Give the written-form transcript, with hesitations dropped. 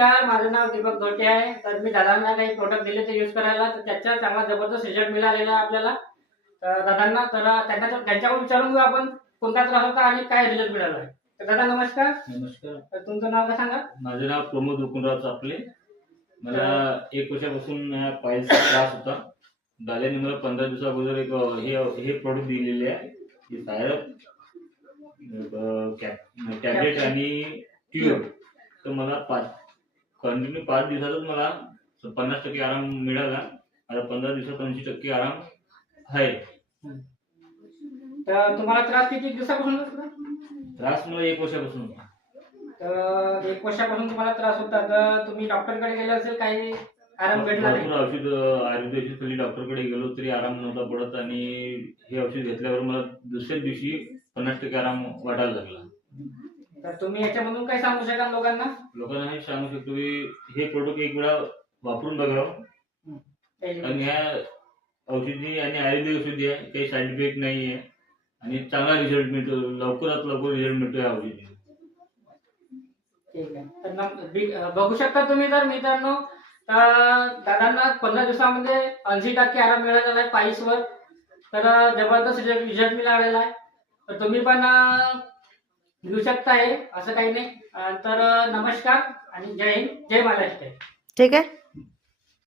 नमस्कार, माझं नाव दीपक धोटे आहे. तर मी दादांना काही प्रोडक्ट दिले ते यूज करायला, तर त्याचा चांगला जबरदस्त रिझल्ट मिळालेला आहे आपल्याला. तर दादांना त्यांच्याकडून विचारून घेऊ आपण कोणता त्रास होता आणि काय रिझल्ट मिळाला आहे. तर दादा नमस्कार. नमस्कार. तर तुमचं नाव काय सांगा? माझे नाव प्रमोद हुकुमराव चापले. मला 1 वर्षापासून पायाचा त्रास होता. दादाने मला 15 दिवसाअगोदर हे प्रोडक्ट दिलेले आहे. हे सायरप, टॅबलेट आणि ट्यूब. तर मला कंटिन्यू 5 दिवसातच मला 50% आराम मिळाला. आता 15 दिवसात 80% आराम आहे. तर तुम्हाला त्रास किती दिवसापासून होता? त्रास मला 1 वर्षापासून होता. तर 1 वर्षापासून तुम्हाला त्रास होता, तर तुम्ही डॉक्टरकडे गेले असेल, काही आराम भेटला नाही? भरपूर औषध आयुर्वेदिक खाली डॉक्टरकडे गेलो तरी आराम नव्हता पडत आणि हे औषध घेतल्यावर मला दुसऱ्याच दिवशी 50% आराम वाटायला लागला. तर तुम्ही याच्यामधून काय सांगू शकाल लोकांना? लोकांना हे सांगू शकतो की हे प्रोडक्ट एक वेळा वापरून बघावं. आणि ह्या औषधी आणि आयुर्वेदिक औषधी आहे, काही साईड इफेक्ट नाही आहे आणि चांगला रिझल्ट मिळतो. लवकरात लवकर रिझल्ट मिळतो या औषधी. ठीक आहे. तर बघू शकता तुम्ही. तर मित्रांनो, दादांना 15 दिवसामध्ये 80% आराम मिळालेला आहे पायीसवर. तर जबरदस्त रिझल्ट मिळालेला आहे. तर तुम्ही पण घेऊ शकता, हे असं काही नाही. तर नमस्कार आणि जय हिंद, जय महाराष्ट्र. ठीक आहे.